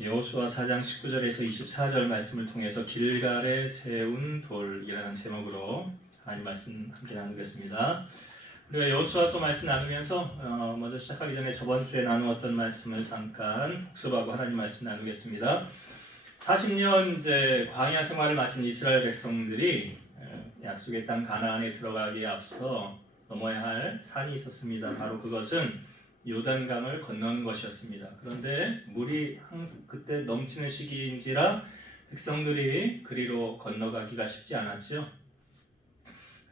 여호수아 4장 19절에서 24절 말씀을 통해서 길갈에 세운 돌이라는 제목으로 하나님 말씀 함께 나누겠습니다. 우리가 여호수아서 말씀 나누면서 먼저 시작하기 전에 저번 주에 나누었던 말씀을 잠깐 복습하고 하나님 말씀 나누겠습니다. 40년 이제 광야 생활을 마친 이스라엘 백성들이 약속의 땅 가나안에 들어가기에 앞서 넘어야 할 산이 있었습니다. 바로 그것은 요단강을 건너는 것이었습니다. 그런데 물이 항상 그때 넘치는 시기인지라 백성들이 그리로 건너가기가 쉽지 않았죠.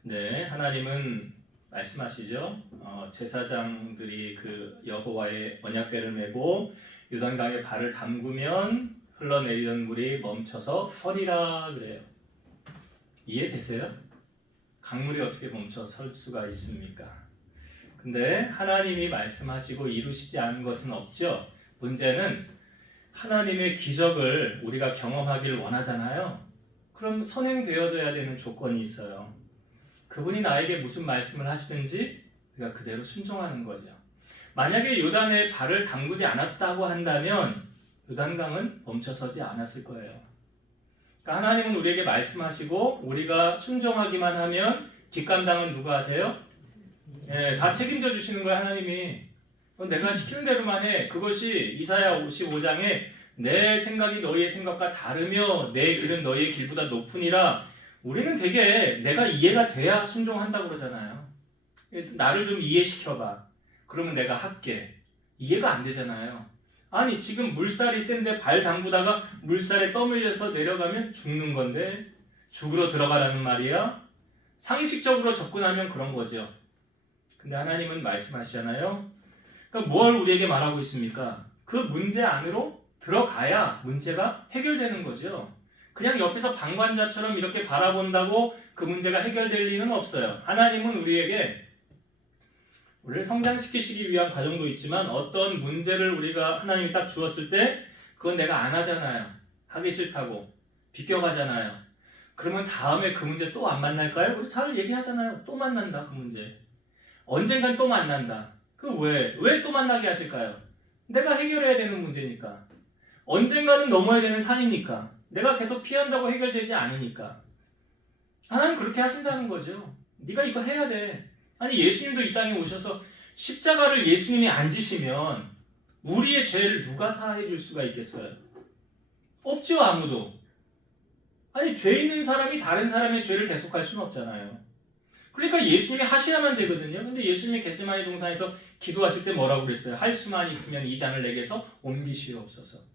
네, 하나님은 말씀하시죠. 제사장들이 그 여호와의 언약궤를 메고 요단강에 발을 담그면 흘러내리던 물이 멈춰서 서리라 그래요. 이해되세요? 강물이 어떻게 멈춰 설 수가 있습니까? 근데 하나님이 말씀하시고 이루시지 않은 것은 없죠. 문제는 하나님의 기적을 우리가 경험하길 원하잖아요. 그럼 선행되어져야 되는 조건이 있어요. 그분이 나에게 무슨 말씀을 하시든지 우리가 그대로 순종하는 거죠. 만약에 요단에 발을 담그지 않았다고 한다면 요단강은 멈춰서지 않았을 거예요. 그러니까 하나님은 우리에게 말씀하시고 우리가 순종하기만 하면 뒷감당은 누가 하세요? 다 책임져 주시는 거야 하나님이. 내가 시키는 대로만 해. 그것이 이사야 55장에 내 생각이 너희의 생각과 다르며 내 길은 너희의 길보다 높으니라. 우리는 되게 내가 이해가 돼야 순종한다고 그러잖아요. 나를 좀 이해시켜봐. 그러면 내가 할게. 이해가 안 되잖아요. 아니 지금 물살이 센데 발 담그다가 물살에 떠밀려서 내려가면 죽는 건데 죽으러 들어가라는 말이야. 상식적으로 접근하면 그런 거죠. 근데 하나님은 말씀하시잖아요. 그러니까 뭘 우리에게 말하고 있습니까? 그 문제 안으로 들어가야 문제가 해결되는 거죠. 그냥 옆에서 방관자처럼 이렇게 바라본다고 그 문제가 해결될 리는 없어요. 하나님은 우리에게 우리를 성장시키시기 위한 과정도 있지만 어떤 문제를 우리가 하나님이 딱 주었을 때 그건 내가 안 하잖아요. 하기 싫다고 비껴가잖아요. 그러면 다음에 그 문제 또 안 만날까요? 우리 잘 얘기하잖아요. 또 만난다 그 문제. 언젠간 또 만난다. 그럼 왜 또 만나게 하실까요? 내가 해결해야 되는 문제니까. 언젠가는 넘어야 되는 산이니까. 내가 계속 피한다고 해결되지 않으니까. 하나님 그렇게 하신다는 거죠. 네가 이거 해야 돼. 아니 예수님도 이 땅에 오셔서 십자가를 예수님이 안 지시면 우리의 죄를 누가 사해 줄 수가 있겠어요? 없죠 아무도. 아니 죄 있는 사람이 다른 사람의 죄를 대속할 수는 없잖아요. 그러니까 예수님이 하셔야만 되거든요. 근데 예수님이 겟세마네 동산에서 기도하실 때 뭐라고 그랬어요? 할 수만 있으면 이 잔을 내게서 옮기시옵소서.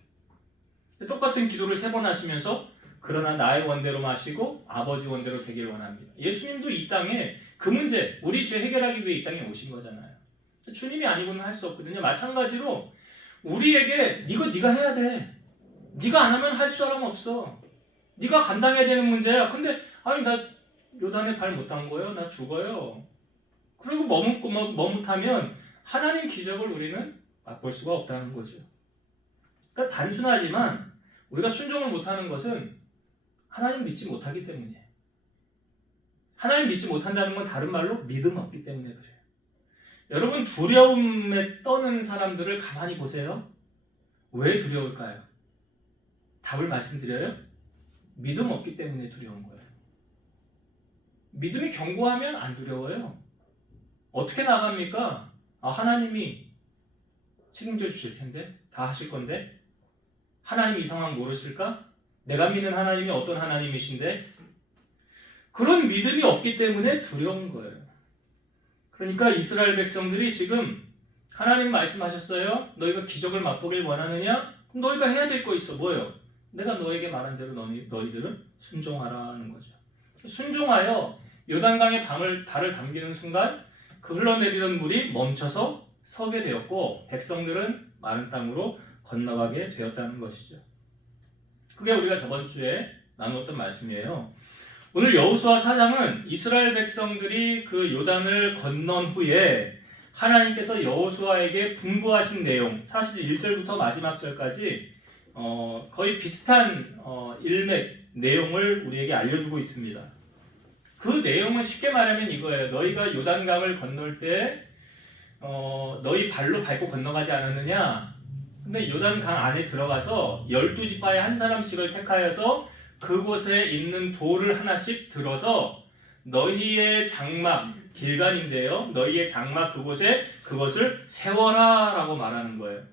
똑같은 기도를 3번 하시면서 그러나 나의 원대로 마시고 아버지 원대로 되길 원합니다. 예수님도 이 땅에 그 문제, 우리 죄 해결하기 위해 이 땅에 오신 거잖아요. 주님이 아니고는 할 수 없거든요. 마찬가지로 우리에게 이거 네가 해야 돼. 네가 안 하면 할 사람 없어. 네가 감당해야 되는 문제야. 근데 아니 나 요단에 발 못 담궈요? 나 죽어요. 그리고 머뭇하면 하나님 기적을 우리는 맛볼 수가 없다는 거죠. 그러니까 단순하지만 우리가 순종을 못하는 것은 하나님 믿지 못하기 때문이에요. 하나님 믿지 못한다는 건 다른 말로 믿음 없기 때문에 그래요. 여러분 두려움에 떠는 사람들을 가만히 보세요. 왜 두려울까요? 답을 말씀드려요. 믿음 없기 때문에 두려운 거예요. 믿음이 견고하면 안 두려워요. 어떻게 나갑니까? 하나님이 책임져 주실 텐데 다 하실 건데 하나님 이 상황 모르실까? 내가 믿는 하나님이 어떤 하나님이신데 그런 믿음이 없기 때문에 두려운 거예요. 그러니까 이스라엘 백성들이 지금 하나님 말씀하셨어요. 너희가 기적을 맛보길 원하느냐? 그럼 너희가 해야 될 거 있어. 뭐예요? 내가 너에게 말한 대로 너희들은 순종하라는 거죠. 순종하여 요단강에 발을 담기는 순간 그 흘러내리던 물이 멈춰서 서게 되었고 백성들은 마른 땅으로 건너가게 되었다는 것이죠. 그게 우리가 저번 주에 나누었던 말씀이에요. 오늘 여호수아 4장은 이스라엘 백성들이 그 요단을 건넌 후에 하나님께서 여호수아에게 분부하신 내용, 사실 1절부터 마지막 절까지 거의 비슷한 일맥 내용을 우리에게 알려주고 있습니다. 그 내용은 쉽게 말하면 이거예요. 너희가 요단강을 건널 때 너희 발로 밟고 건너가지 않았느냐? 근데 요단강 안에 들어가서 12지파의 한 사람씩을 택하여서 그곳에 있는 돌을 하나씩 들어서 너희의 장막 길갈인데요. 너희의 장막 그곳에 그것을 세워라 라고 말하는 거예요.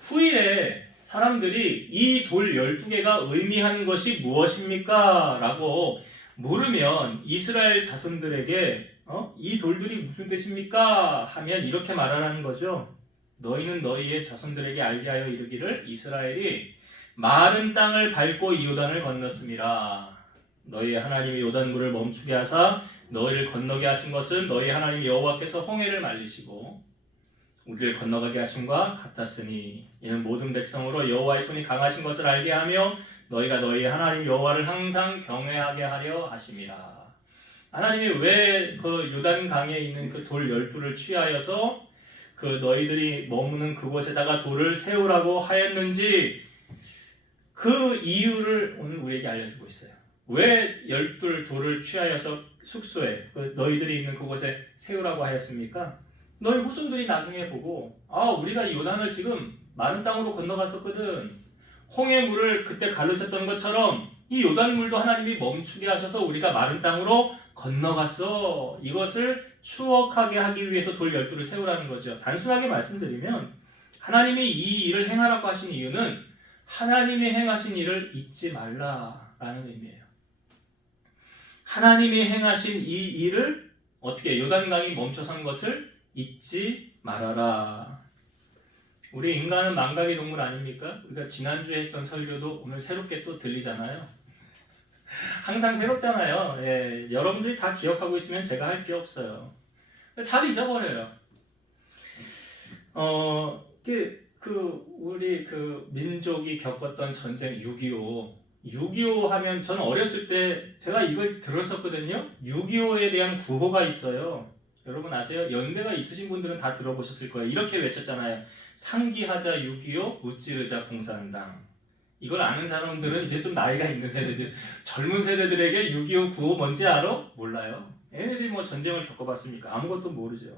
후일에 사람들이 이 돌 12개가 의미하는 것이 무엇입니까? 라고 물으면 이스라엘 자손들에게 이 돌들이 무슨 뜻입니까? 하면 이렇게 말하라는 거죠. 너희는 너희의 자손들에게 알게 하여 이르기를 이스라엘이 마른 땅을 밟고 이 요단을 건넜음이라. 너희의 하나님이 요단물을 멈추게 하사 너희를 건너게 하신 것은 너희 하나님 여호와께서 홍해를 말리시고 우리를 건너가게 하심과 같았으니 이는 모든 백성으로 여호와의 손이 강하신 것을 알게 하며 너희가 너희 하나님 여호와를 항상 경외하게 하려 하심이라. 하나님이 왜 그 요단강에 있는 그 돌 12를 취하여서 그 너희들이 머무는 그곳에다가 돌을 세우라고 하였는지 그 이유를 오늘 우리에게 알려주고 있어요. 왜 12돌을 취하여서 숙소에 너희들이 있는 그곳에 세우라고 하였습니까? 너희 후손들이 나중에 보고 우리가 이 요단을 지금 마른 땅으로 건너갔었거든. 홍해 물을 그때 가르셨던 것처럼 이 요단물도 하나님이 멈추게 하셔서 우리가 마른 땅으로 건너갔어. 이것을 추억하게 하기 위해서 돌 12를 세우라는 거죠. 단순하게 말씀드리면 하나님이 이 일을 행하라고 하신 이유는 하나님이 행하신 일을 잊지 말라라는 의미예요. 하나님이 행하신 이 일을 어떻게 요단강이 멈춰선 것을 잊지 말아라. 우리 인간은 망각의 동물 아닙니까? 우리가 지난주에 했던 설교도 오늘 새롭게 또 들리잖아요. 항상 새롭잖아요. 예, 여러분들이 다 기억하고 있으면 제가 할 게 없어요. 잘 잊어버려요. 우리 민족이 겪었던 전쟁 6.25 하면 저는 어렸을 때 제가 이걸 들었었거든요. 6.25에 대한 구호가 있어요. 여러분 아세요? 연배가 있으신 분들은 다 들어보셨을 거예요. 이렇게 외쳤잖아요. 상기하자 6.25, 무찌르자 공산당. 이걸 아는 사람들은 이제 좀 나이가 있는 세대들, 젊은 세대들에게 6.25 구호 뭔지 알아? 몰라요. 얘네들이 뭐 전쟁을 겪어봤습니까? 아무것도 모르죠.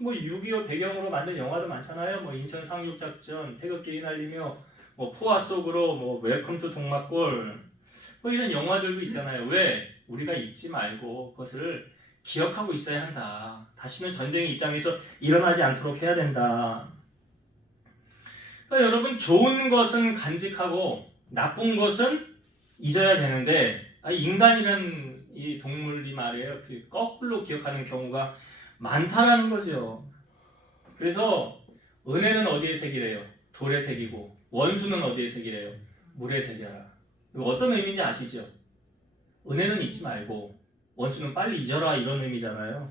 6.25 배경으로 만든 영화도 많잖아요. 인천 상륙작전, 태극기 휘날리며 포화 속으로 웰컴 투 동막골 이런 영화들도 있잖아요. 왜? 우리가 잊지 말고 그것을 기억하고 있어야 한다. 다시는 전쟁이 이 땅에서 일어나지 않도록 해야 된다. 그러니까 여러분 좋은 것은 간직하고 나쁜 것은 잊어야 되는데 인간이란 이 동물이 말이에요. 거꾸로 기억하는 경우가 많다라는 거죠. 그래서 은혜는 어디에 새기래요? 돌에 새기고 원수는 어디에 새기래요? 물에 새겨라. 이거 어떤 의미인지 아시죠? 은혜는 잊지 말고 원수는 빨리 잊어라 이런 의미잖아요.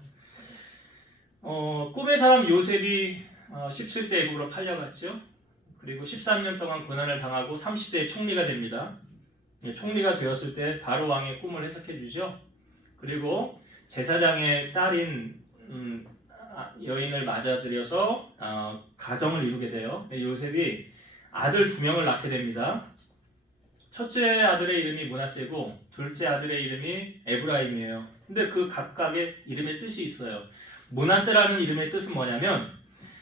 꿈의 사람 요셉이 17세 애국으로 팔려갔죠. 그리고 13년 동안 고난을 당하고 30세에 총리가 됩니다. 총리가 되었을 때 바로 왕의 꿈을 해석해 주죠. 그리고 제사장의 딸인 여인을 맞아들여서 가정을 이루게 돼요. 요셉이 아들 2명을 낳게 됩니다. 첫째 아들의 이름이 므낫세고 둘째 아들의 이름이 에브라임이에요. 근데 그 각각의 이름의 뜻이 있어요. 므낫세라는 이름의 뜻은 뭐냐면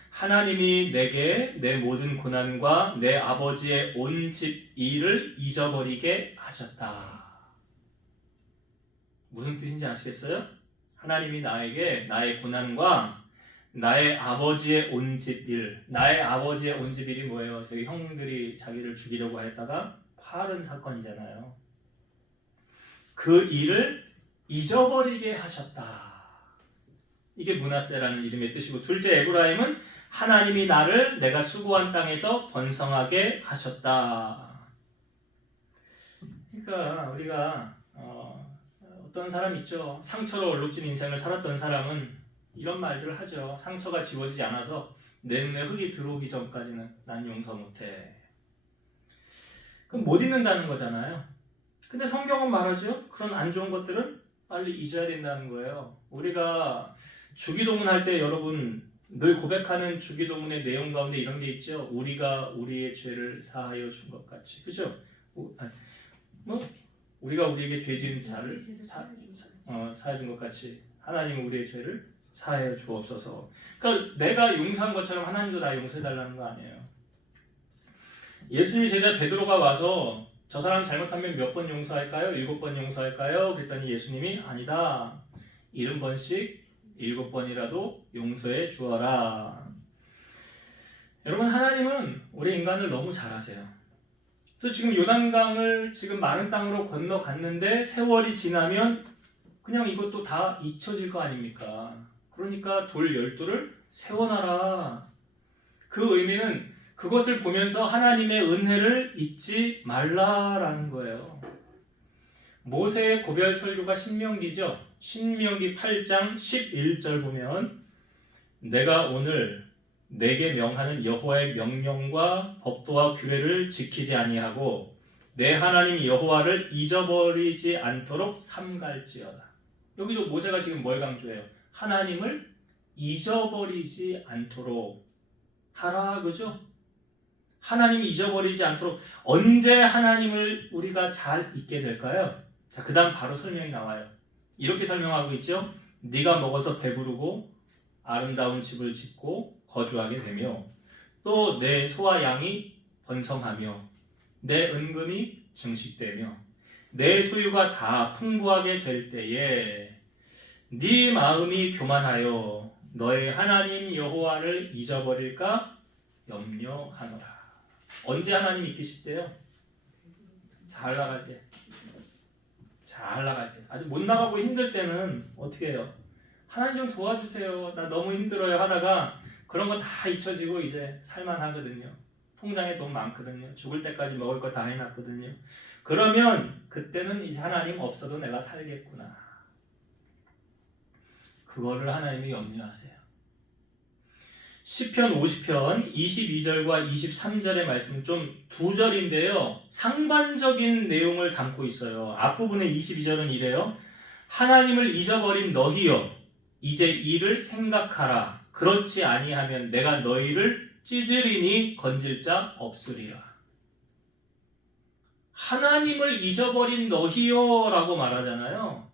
하나님이 내게 내 모든 고난과 내 아버지의 온 집 일을 잊어버리게 하셨다. 무슨 뜻인지 아시겠어요? 하나님이 나에게 나의 고난과 나의 아버지의 온 집 일, 나의 아버지의 온 집 일이 뭐예요? 저희 형들이 자기를 죽이려고 했다가 팔은 사건이잖아요. 그 일을 잊어버리게 하셨다. 이게 므낫세라는 이름의 뜻이고 둘째 에브라임은 하나님이 나를 내가 수고한 땅에서 번성하게 하셨다. 그러니까 우리가 어떤 사람 있죠. 상처로 얼룩진 인생을 살았던 사람은 이런 말들을 하죠. 상처가 지워지지 않아서 내 눈에 흙이 들어오기 전까지는 난 용서 못해. 그럼 못 잊는다는 거잖아요. 근데 성경은 말하죠. 그런 안 좋은 것들은 빨리 잊어야 된다는 거예요. 우리가 주기도문 할 때 여러분 늘 고백하는 주기도문의 내용 가운데 이런 게 있죠. 우리가 우리의 죄를 사하여 준 것 같이. 그죠? 우리가 우리에게 죄 지은 자를 사하여 준 것 같이 하나님은 우리의 죄를 사해 주옵소서. 그러니까 내가 용서한 것처럼 하나님도 나 용서해달라는 거 아니에요. 예수님이 제자 베드로가 와서 저 사람 잘못하면 몇 번 용서할까요? 7번 용서할까요? 그랬더니 예수님이 아니다. 70번씩 7번이라도 용서해 주어라. 여러분, 하나님은 우리 인간을 너무 잘 아세요. 그래서 지금 요단강을 지금 마른 땅으로 건너갔는데 세월이 지나면 그냥 이것도 다 잊혀질 거 아닙니까? 그러니까 돌 12를 세워놔라. 그 의미는 그것을 보면서 하나님의 은혜를 잊지 말라라는 거예요. 모세의 고별 설교가 신명기죠. 신명기 8장 11절 보면 내가 오늘 내게 명하는 여호와의 명령과 법도와 규례를 지키지 아니하고 내 하나님 여호와를 잊어버리지 않도록 삼갈지어다. 여기도 모세가 지금 뭘 강조해요? 하나님을 잊어버리지 않도록 하라, 그죠? 하나님이 잊어버리지 않도록. 언제 하나님을 우리가 잘 잊게 될까요? 자, 그 다음 바로 설명이 나와요. 이렇게 설명하고 있죠. 네가 먹어서 배부르고 아름다운 집을 짓고 거주하게 되며 또 내 소와 양이 번성하며 내 은금이 증식되며 내 소유가 다 풍부하게 될 때에 네 마음이 교만하여 너의 하나님 여호와를 잊어버릴까 염려하노라. 언제 하나님 잊기 쉽대요? 잘 나갈 때. 잘 나갈 때. 아주 못 나가고 힘들 때는 어떻게 해요? 하나님 좀 도와주세요. 나 너무 힘들어요 하다가 그런 거 다 잊혀지고 이제 살만하거든요. 통장에 돈 많거든요. 죽을 때까지 먹을 거 다 해놨거든요. 그러면 그때는 이제 하나님 없어도 내가 살겠구나. 그거를 하나님이 염려하세요. 시편 50편 22절과 23절의 말씀 좀 두 절인데요. 상반적인 내용을 담고 있어요. 앞부분의 22절은 이래요. 하나님을 잊어버린 너희여 이제 이를 생각하라. 그렇지 아니하면 내가 너희를 찢으리니 건질 자 없으리라. 하나님을 잊어버린 너희여 라고 말하잖아요.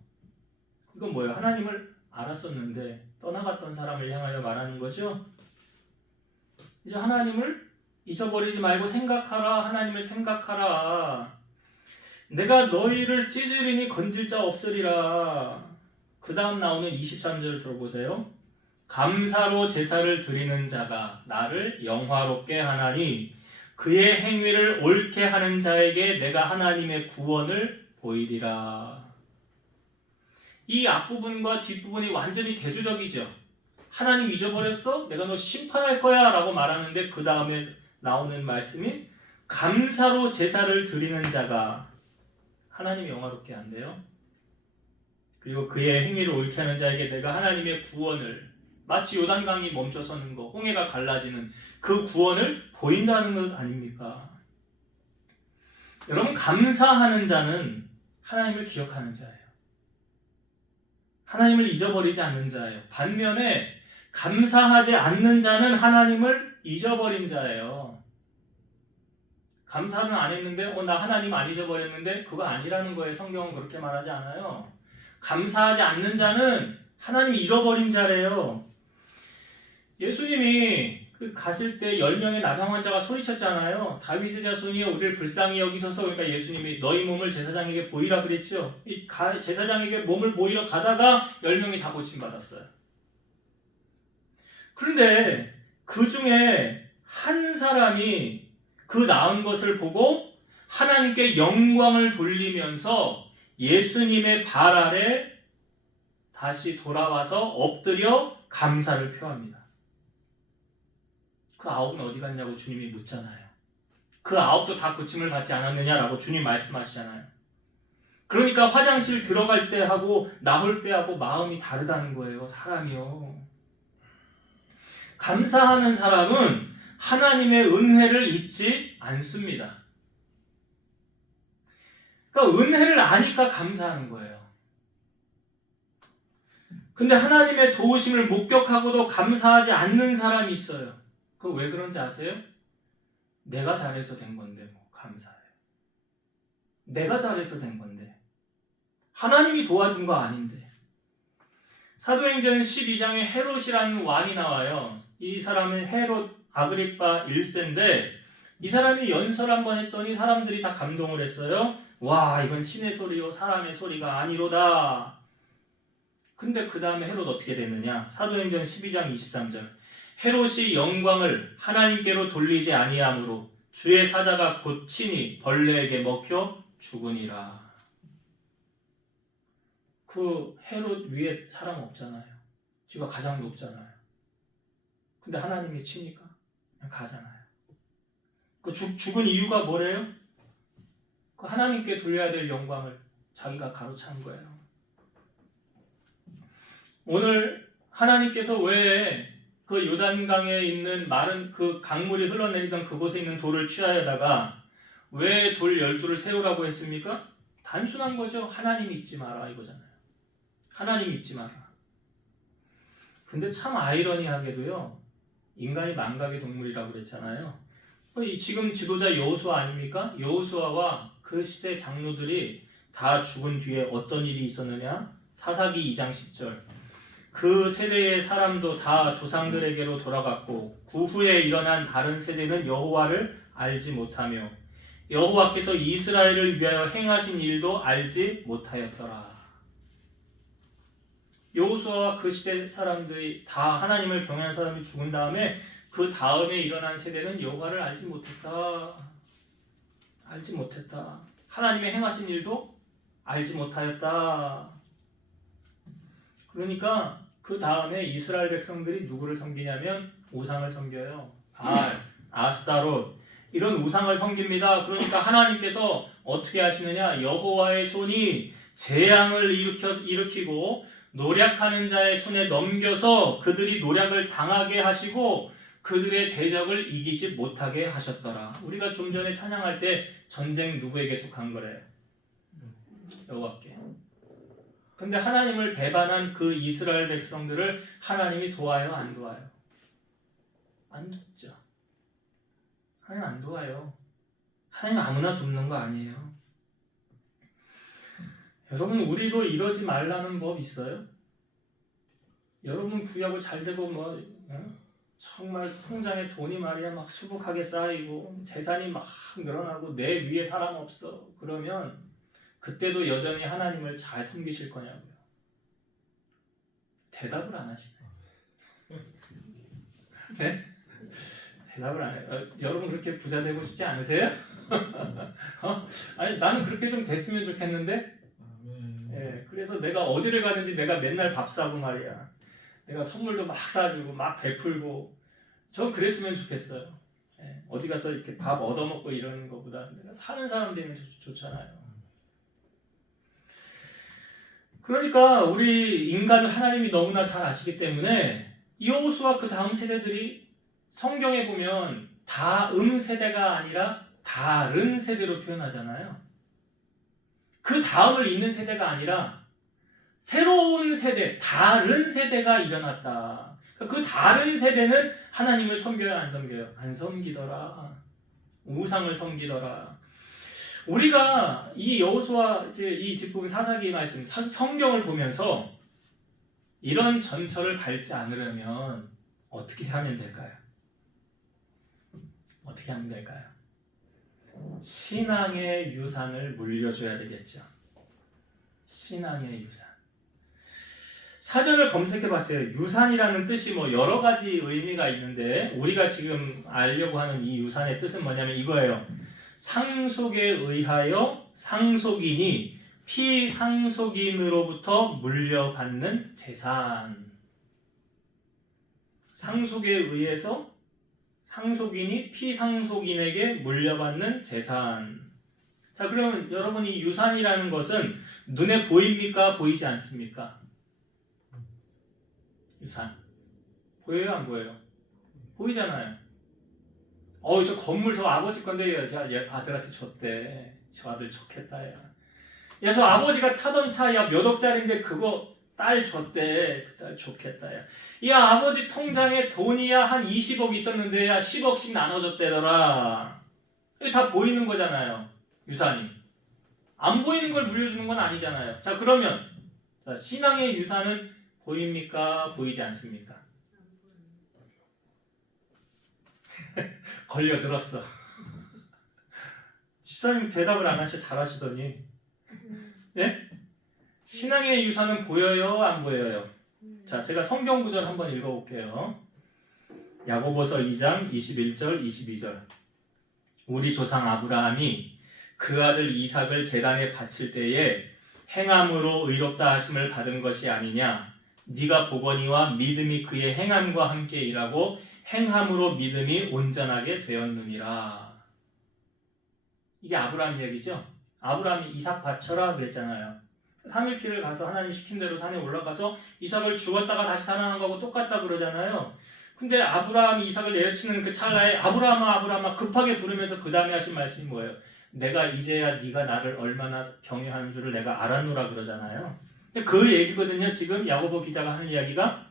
이건 뭐예요? 하나님을 알았었는데 떠나갔던 사람을 향하여 말하는 거죠. 이제 하나님을 잊어버리지 말고 생각하라. 하나님을 생각하라. 내가 너희를 찢으리니 건질 자 없으리라. 그 다음 나오는 23절 들어보세요. 감사로 제사를 드리는 자가 나를 영화롭게 하나니 그의 행위를 옳게 하는 자에게 내가 하나님의 구원을 보이리라. 이 앞부분과 뒷부분이 완전히 대조적이죠. 하나님 잊어버렸어? 내가 너 심판할 거야 라고 말하는데 그 다음에 나오는 말씀이 감사로 제사를 드리는 자가 하나님이 영화롭게 한대요. 그리고 그의 행위를 옳게 하는 자에게 내가 하나님의 구원을, 마치 요단강이 멈춰서는 거, 홍해가 갈라지는 그 구원을 보인다는 것 아닙니까? 여러분, 감사하는 자는 하나님을 기억하는 자예요. 하나님을 잊어버리지 않는 자예요. 반면에 감사하지 않는 자는 하나님을 잊어버린 자예요. 감사는 안 했는데 나 하나님 안 잊어버렸는데 그거 아니라는 거예요. 성경은 그렇게 말하지 않아요. 감사하지 않는 자는 하나님 잃어버린 자래요. 예수님이 가실 때 10명의 나병 환자가 소리쳤잖아요. 다윗의 자손이여 우리를 불쌍히 여기소서. 그러니까 예수님이 너희 몸을 제사장에게 보이라 그랬죠. 제사장에게 몸을 보이러 가다가 10명이 다 고침받았어요. 그런데 그 중에 한 사람이 그 나은 것을 보고 하나님께 영광을 돌리면서 예수님의 발 아래 다시 돌아와서 엎드려 감사를 표합니다. 그 아홉은 어디 갔냐고 주님이 묻잖아요. 그 아홉도 다 고침을 받지 않았느냐라고 주님 말씀하시잖아요. 그러니까 화장실 들어갈 때 하고 나올 때 하고 마음이 다르다는 거예요. 사람이요. 감사하는 사람은 하나님의 은혜를 잊지 않습니다. 그러니까 은혜를 아니까 감사하는 거예요. 근데 하나님의 도우심을 목격하고도 감사하지 않는 사람이 있어요. 그거 왜 그런지 아세요? 내가 잘해서 된 건데 뭐 감사해요. 내가 잘해서 된 건데 하나님이 도와준 거 아닌데. 사도행전 12장에 헤롯이라는 왕이 나와요. 이 사람은 헤롯 아그리파 1세인데 이 사람이 연설 한번 했더니 사람들이 다 감동을 했어요. 와, 이건 신의 소리요 사람의 소리가 아니로다. 근데 그 다음에 헤롯 어떻게 됐느냐? 사도행전 12장 23절. 헤롯이 영광을 하나님께로 돌리지 아니하므로 주의 사자가 곧 친히 벌레에게 먹혀 죽으니라. 그 헤롯 위에 사람 없잖아요. 지가 가장 높잖아요. 근데 하나님이 치니까 그냥 가잖아요. 그 죽은 이유가 뭐래요? 그 하나님께 돌려야 될 영광을 자기가 가로챈 거예요. 오늘 하나님께서 왜 그 요단강에 있는 마른 그 강물이 흘러내리던 그곳에 있는 돌을 취하여다가 왜 돌 12를 세우라고 했습니까? 단순한 거죠. 하나님 잊지 마라 이거잖아요. 하나님 잊지 마라. 근데 참 아이러니하게도요. 인간이 망각의 동물이라고 그랬잖아요. 지금 지도자 여호수아 아닙니까? 여호수아와 그 시대 장로들이 다 죽은 뒤에 어떤 일이 있었느냐? 사사기 2장 10절. 그 세대의 사람도 다 조상들에게로 돌아갔고 그 후에 일어난 다른 세대는 여호와를 알지 못하며 여호와께서 이스라엘을 위하여 행하신 일도 알지 못하였더라. 여호수아와 그 시대 사람들이 다 하나님을 경외한 사람이 죽은 다음에 그 다음에 일어난 세대는 여호와를 알지 못했다. 알지 못했다. 하나님의 행하신 일도 알지 못하였다. 그러니까 그 다음에 이스라엘 백성들이 누구를 섬기냐면 우상을 섬겨요. 바알, 아스타롯 이런 우상을 섬깁니다. 그러니까 하나님께서 어떻게 하시느냐? 여호와의 손이 재앙을 일으키고 노략하는 자의 손에 넘겨서 그들이 노략을 당하게 하시고 그들의 대적을 이기지 못하게 하셨더라. 우리가 좀 전에 찬양할 때 전쟁 누구에게 속한 거래요? 여호와께. 근데 하나님을 배반한 그 이스라엘 백성들을 하나님이 도와요? 안 도와요? 안 돕죠. 하나님 안 도와요. 하나님 아무나 돕는 거 아니에요. 여러분 우리도 이러지 말라는 법 있어요? 여러분 구약을 잘 되고 정말 통장에 돈이 말이야 막 수북하게 쌓이고 재산이 막 늘어나고 내 위에 사람 없어. 그러면 그때도 여전히 하나님을 잘 섬기실 거냐고요. 대답을 안 하시네. 네? 대답을 안 해요. 여러분 그렇게 부자 되고 싶지 않으세요? 아니 나는 그렇게 좀 됐으면 좋겠는데. 예, 그래서 내가 어디를 가든지 내가 맨날 밥 사고 말이야. 내가 선물도 막 사주고 막 베풀고 저 그랬으면 좋겠어요. 예, 어디 가서 이렇게 밥 얻어먹고 이러는 것보다 내가 사는 사람 되면 좋잖아요. 그러니까 우리 인간을 하나님이 너무나 잘 아시기 때문에 여호수아 그 다음 세대들이 성경에 보면 다음 세대가 아니라 다른 세대로 표현하잖아요. 그 다음을 잇는 세대가 아니라 새로운 세대, 다른 세대가 일어났다. 그 다른 세대는 하나님을 섬겨요, 안 섬겨요? 안 섬기더라. 우상을 섬기더라. 우리가 이 여호수아 이 뒷부분 사사기 말씀 성경을 보면서 이런 전철을 밟지 않으려면 어떻게 하면 될까요? 어떻게 하면 될까요? 신앙의 유산을 물려줘야 되겠죠. 신앙의 유산. 사전을 검색해봤어요. 유산이라는 뜻이 여러 가지 의미가 있는데 우리가 지금 알려고 하는 이 유산의 뜻은 뭐냐면 이거예요. 상속에 의하여 상속인이 피상속인으로부터 물려받는 재산. 상속에 의해서 상속인이 피상속인에게 물려받는 재산. 자, 그러면 여러분 이 유산이라는 것은 눈에 보입니까? 보이지 않습니까? 유산. 보여요? 안 보여요? 보이잖아요. 저 건물 저 아버지 건데 얘 아들한테 줬대. 저 아들 좋겠다. 야, 저 아버지가 타던 차 몇 억짜리인데 그거 딸 줬대. 그 딸 좋겠다. 야, 아버지 통장에 돈이야 한 20억 있었는데 10억씩 나눠줬대더라. 이게 다 보이는 거잖아요. 유산이. 안 보이는 걸 물려주는 건 아니잖아요. 자, 그러면 신앙의 유산은 보입니까? 보이지 않습니까? 걸려들었어. 집사님 대답을 안 하셔. 잘하시더니. 예? 신앙의 유산은 보여요? 안 보여요? 자, 제가 성경 구절 한번 읽어볼게요. 야고보서 2장 21절 22절. 우리 조상 아브라함이 그 아들 이삭을 제단에 바칠 때에 행함으로 의롭다 하심을 받은 것이 아니냐. 네가 보거니와 믿음이 그의 행함과 함께 일하고 행함으로 믿음이 온전하게 되었느니라. 이게 아브라함 얘기죠. 아브라함이 이삭 바쳐라 그랬잖아요. 3일길을 가서 하나님 시킨 대로 산에 올라가서 이삭을 죽었다가 다시 살아난 거하고 똑같다 그러잖아요. 근데 아브라함이 이삭을 내려치는 그 찰나에 아브라함아 급하게 부르면서 그 다음에 하신 말씀이 뭐예요? 내가 이제야 네가 나를 얼마나 경외하는 줄을 내가 알았노라 그러잖아요. 그 얘기거든요. 지금 야고보 기자가 하는 이야기가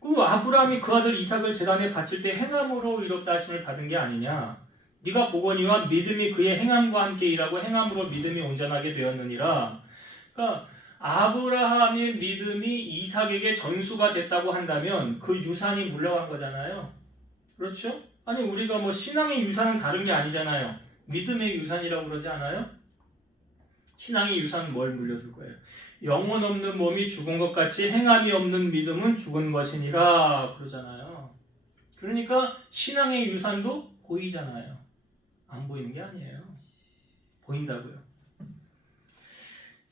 그 아브라함이 그 아들 이삭을 제단에 바칠 때 행함으로 의롭다 하심을 받은 게 아니냐. 네가 보거니와 믿음이 그의 행함과 함께 일하고 행함으로 믿음이 온전하게 되었느니라. 그러니까 아브라함의 믿음이 이삭에게 전수가 됐다고 한다면 그 유산이 물려간 거잖아요. 그렇죠? 아니 우리가 뭐 신앙의 유산은 다른 게 아니잖아요. 믿음의 유산이라고 그러지 않아요? 신앙의 유산은 뭘 물려줄 거예요? 영혼 없는 몸이 죽은 것 같이 행함이 없는 믿음은 죽은 것이니라 그러잖아요. 그러니까 신앙의 유산도 보이잖아요. 안 보이는 게 아니에요. 보인다고요.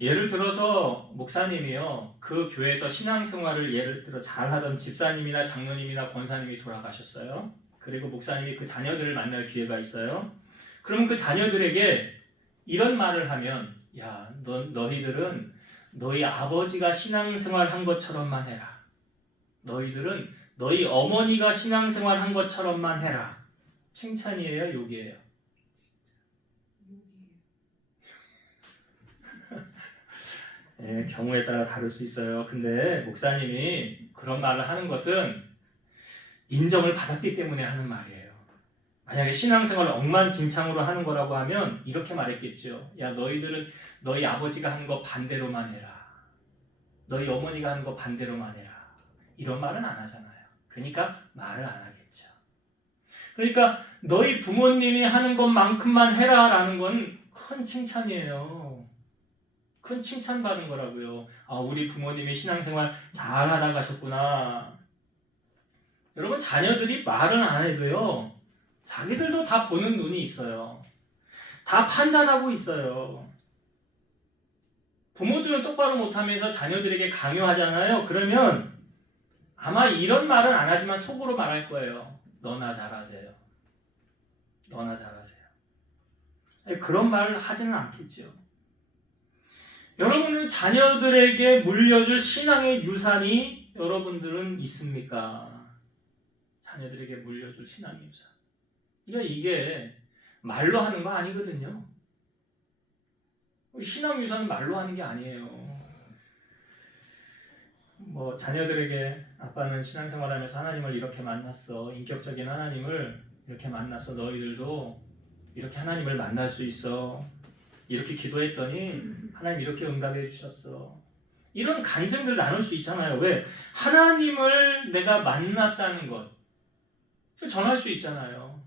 예를 들어서 목사님이요, 그 교회에서 신앙생활을 예를 들어 잘하던 집사님이나 장로님이나 권사님이 돌아가셨어요. 그리고 목사님이 그 자녀들을 만날 기회가 있어요. 그러면 그 자녀들에게 이런 말을 하면, 야, 너희들은 너희 아버지가 신앙생활 한 것처럼만 해라. 너희들은 너희 어머니가 신앙생활 한 것처럼만 해라. 칭찬이에요, 욕이에요? 예, 경우에 따라 다를 수 있어요. 근데 목사님이 그런 말을 하는 것은 인정을 받았기 때문에 하는 말이에요. 만약에 신앙생활을 엉망진창으로 하는 거라고 하면 이렇게 말했겠죠. 야, 너희들은 너희 아버지가 한 거 반대로만 해라. 너희 어머니가 한 거 반대로만 해라. 이런 말은 안 하잖아요. 그러니까 말을 안 하겠죠. 그러니까 너희 부모님이 하는 것만큼만 해라라는 건 큰 칭찬이에요. 큰 칭찬받은 거라고요. 아, 우리 부모님이 신앙생활 잘 하다 가셨구나. 여러분, 자녀들이 말은 안 해도요, 자기들도 다 보는 눈이 있어요. 다 판단하고 있어요. 부모들은 똑바로 못하면서 자녀들에게 강요하잖아요. 그러면 아마 이런 말은 안 하지만 속으로 말할 거예요. 너나 잘하세요. 너나 잘하세요. 그런 말을 하지는 않겠죠. 여러분은 자녀들에게 물려줄 신앙의 유산이 여러분들은 있습니까? 자녀들에게 물려줄 신앙의 유산. 그러니까 이게 말로 하는 거 아니거든요. 신앙 유산은 말로 하는 게 아니에요. 뭐 자녀들에게 아빠는 신앙생활하면서 하나님을 이렇게 만났어. 인격적인 하나님을 이렇게 만났어. 너희들도 이렇게 하나님을 만날 수 있어. 이렇게 기도했더니 하나님 이렇게 응답해 주셨어. 이런 간증들 나눌 수 있잖아요. 왜? 하나님을 내가 만났다는 것. 전할 수 있잖아요.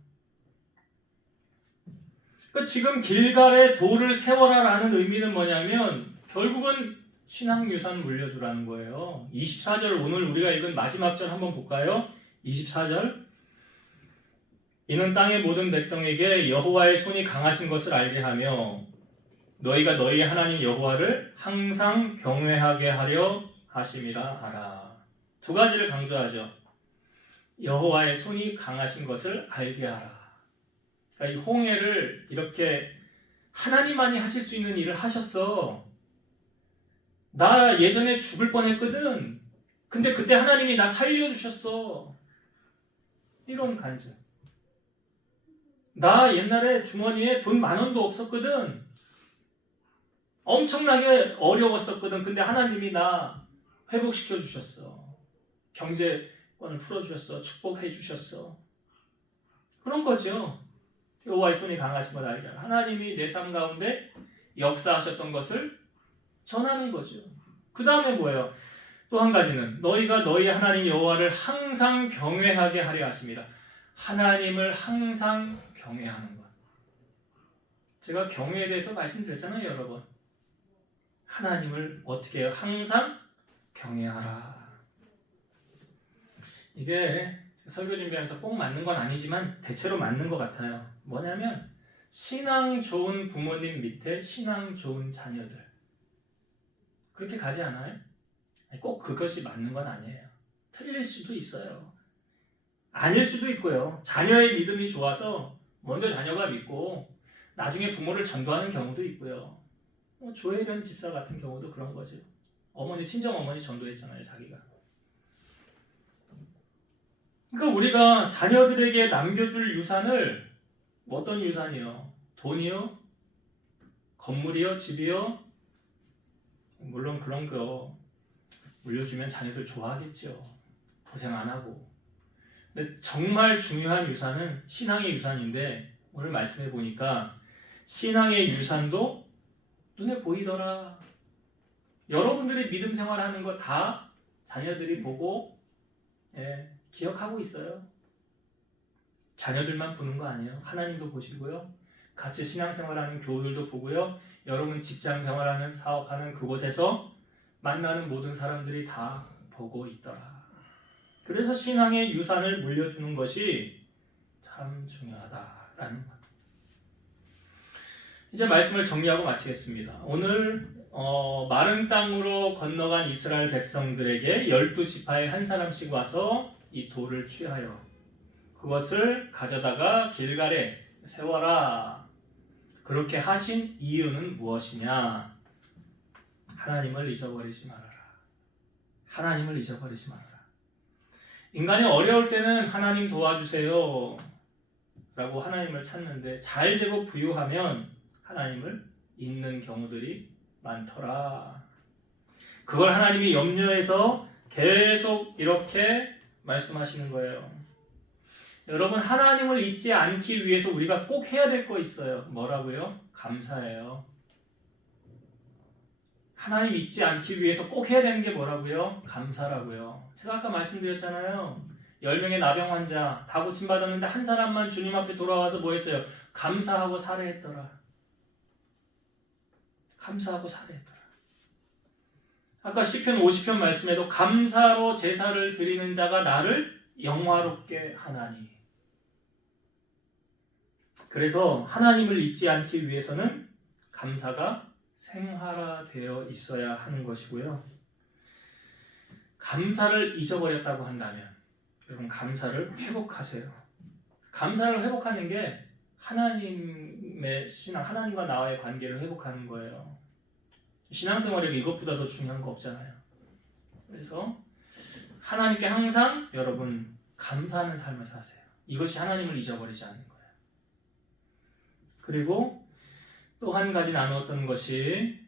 그러니까 지금 길갈에 돌을 세워라라는 의미는 뭐냐면 결국은 신앙유산 물려주라는 거예요. 24절 오늘 우리가 읽은 마지막 절 한번 볼까요? 24절 이는 땅의 모든 백성에게 여호와의 손이 강하신 것을 알게 하며 너희가 너희 하나님 여호와를 항상 경외하게 하려 하심이라 하라. 두 가지를 강조하죠. 여호와의 손이 강하신 것을 알게 하라. 그러니까 이 홍해를 이렇게 하나님만이 하실 수 있는 일을 하셨어. 나 예전에 죽을 뻔했거든. 근데 그때 하나님이 나 살려주셨어. 이런 간증. 나 옛날에 주머니에 돈 10,000원도 없었거든. 엄청나게 어려웠었거든. 근데 하나님이 나 회복시켜 주셨어. 경제권을 풀어주셨어. 축복해 주셨어. 그런 거죠. 여호와의 손이 강하신 걸 알게 하라. 하나님이 내 삶 가운데 역사하셨던 것을 전하는 거죠. 그 다음에 뭐예요? 또 한 가지는 너희가 너희 하나님 여호와를 항상 경외하게 하려 하십니다. 하나님을 항상 경외하는 것. 제가 경외에 대해서 말씀드렸잖아요, 여러 번. 하나님을 어떻게 해요? 항상 경외하라. 이게 설교 준비하면서 꼭 맞는 건 아니지만 대체로 맞는 것 같아요. 뭐냐면 신앙 좋은 부모님 밑에 신앙 좋은 자녀들. 그렇게 가지 않아요? 꼭 그것이 맞는 건 아니에요. 틀릴 수도 있어요. 아닐 수도 있고요. 자녀의 믿음이 좋아서 먼저 자녀가 믿고 나중에 부모를 전도하는 경우도 있고요. 조혜련 집사 같은 경우도 그런 거죠. 어머니, 친정어머니 전도했잖아요, 자기가. 그러니까 우리가 자녀들에게 남겨줄 유산을 어떤 유산이요? 돈이요? 건물이요? 집이요? 물론 그런 거 물려주면 자녀들 좋아하겠죠. 고생 안 하고. 근데 정말 중요한 유산은 신앙의 유산인데 오늘 말씀해 보니까 신앙의 유산도 눈에 보이더라. 여러분들이 믿음 생활하는 거 다 자녀들이 보고 기억하고 있어요. 자녀들만 보는 거 아니에요. 하나님도 보시고요. 같이 신앙생활하는 교우들도 보고요. 여러분 직장 생활하는 사업하는 그곳에서 만나는 모든 사람들이 다 보고 있더라. 그래서 신앙의 유산을 물려주는 것이 참 중요하다라는 것. 이제 말씀을 정리하고 마치겠습니다. 오늘 마른 땅으로 건너간 이스라엘 백성들에게 12지파의 한 사람씩 와서 이 돌을 취하여 그것을 가져다가 길갈에 세워라. 그렇게 하신 이유는 무엇이냐? 하나님을 잊어버리지 말아라. 하나님을 잊어버리지 말아라. 인간이 어려울 때는 하나님 도와주세요 라고 하나님을 찾는데 잘 되고 부유하면 하나님을 잊는 경우들이 많더라. 그걸 하나님이 염려해서 계속 이렇게 말씀하시는 거예요. 여러분, 하나님을 잊지 않기 위해서 우리가 꼭 해야 될 거 있어요. 뭐라고요? 감사해요. 하나님 잊지 않기 위해서 꼭 해야 되는 게 뭐라고요? 감사라고요. 제가 아까 말씀드렸잖아요. 10명의 나병 환자 다 고침받았는데 한 사람만 주님 앞에 돌아와서 뭐 했어요? 감사하고 살해했더라. 감사하고 살해했더라. 아까 시편 50편 말씀에도 감사로 제사를 드리는 자가 나를 영화롭게 하나니. 그래서 하나님을 잊지 않기 위해서는 감사가 생활화되어 있어야 하는 것이고요. 감사를 잊어버렸다고 한다면 여러분 감사를 회복하세요. 감사를 회복하는 게 하나님의 신앙, 하나님과 나와의 관계를 회복하는 거예요. 신앙생활에게 이것보다 더 중요한 거 없잖아요. 그래서 하나님께 항상 여러분 감사하는 삶을 사세요. 이것이 하나님을 잊어버리지 않는 거예요. 그리고 또 한 가지 나누었던 것이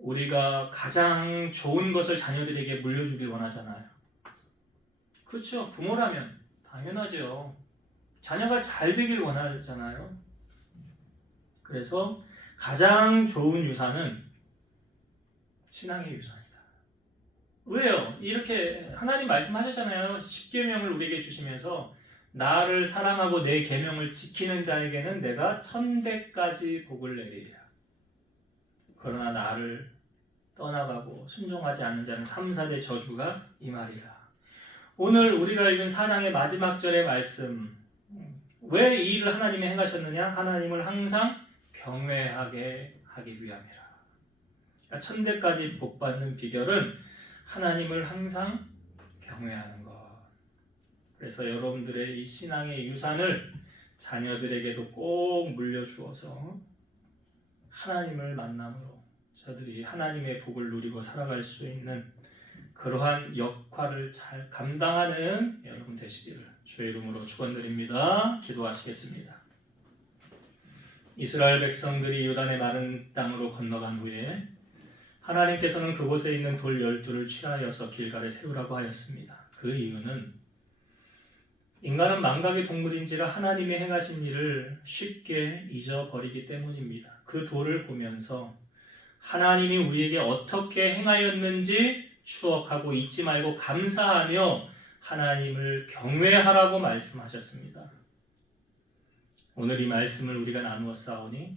우리가 가장 좋은 것을 자녀들에게 물려주길 원하잖아요. 그렇죠. 부모라면 당연하죠. 자녀가 잘 되길 원하잖아요. 그래서 가장 좋은 유산은 신앙의 유산이다. 왜요? 이렇게 하나님 말씀하셨잖아요. 10계명을 우리에게 주시면서 나를 사랑하고 내 계명을 지키는 자에게는 내가 1000배까지 복을 내리리라. 그러나 나를 떠나가고 순종하지 않는 자는 3, 4대 저주가 임하리라. 오늘 우리가 읽은 4장의 마지막 절의 말씀, 왜 이 일을 하나님이 행하셨느냐? 하나님을 항상 경외하게 하기 위함이라. 그러니까 1000대까지 복받는 비결은 하나님을 항상 경외하는 것. 그래서 여러분들의 이 신앙의 유산을 자녀들에게도 꼭 물려주어서 하나님을 만남으로 저들이 하나님의 복을 누리고 살아갈 수 있는 그러한 역할을 잘 감당하는 여러분 되시기를 주의 이름으로 축원드립니다. 기도하시겠습니다. 이스라엘 백성들이 요단의 마른 땅으로 건너간 후에 하나님께서는 그곳에 있는 돌 12를 취하여서 길갈에 세우라고 하였습니다. 그 이유는 인간은 망각의 동물인지라 하나님이 행하신 일을 쉽게 잊어버리기 때문입니다. 그 돌을 보면서 하나님이 우리에게 어떻게 행하였는지 추억하고 잊지 말고 감사하며 하나님을 경외하라고 말씀하셨습니다. 오늘 이 말씀을 우리가 나누어 싸우니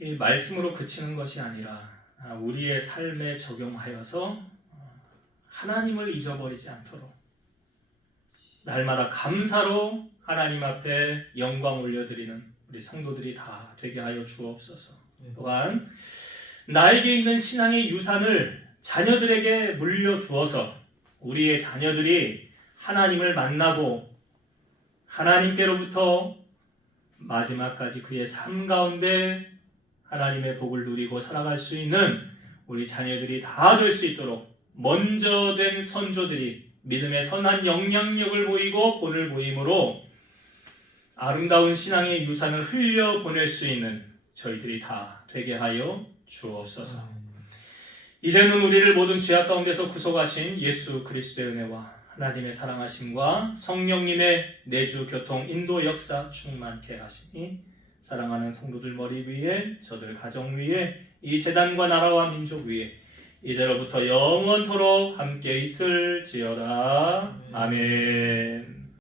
이 말씀으로 그치는 것이 아니라 우리의 삶에 적용하여서 하나님을 잊어버리지 않도록 날마다 감사로 하나님 앞에 영광 올려드리는 우리 성도들이 다 되게 하여 주옵소서. 또한 나에게 있는 신앙의 유산을 자녀들에게 물려주어서 우리의 자녀들이 하나님을 만나고 하나님께로부터 마지막까지 그의 삶 가운데 하나님의 복을 누리고 살아갈 수 있는 우리 자녀들이 다 될 수 있도록 먼저 된 선조들이 믿음의 선한 영향력을 보이고 본을 보임으로 아름다운 신앙의 유산을 흘려보낼 수 있는 저희들이 다 되게 하여 주옵소서. 이제는 우리를 모든 죄악 가운데서 구속하신 예수 그리스도의 은혜와 하나님의 사랑하심과 성령님의 내주 교통 인도 역사 충만케 하시니 사랑하는 성도들 머리 위에 저들 가정 위에 이 제단과 나라와 민족 위에 이제로부터 영원토록 함께 있을지어다. 아멘.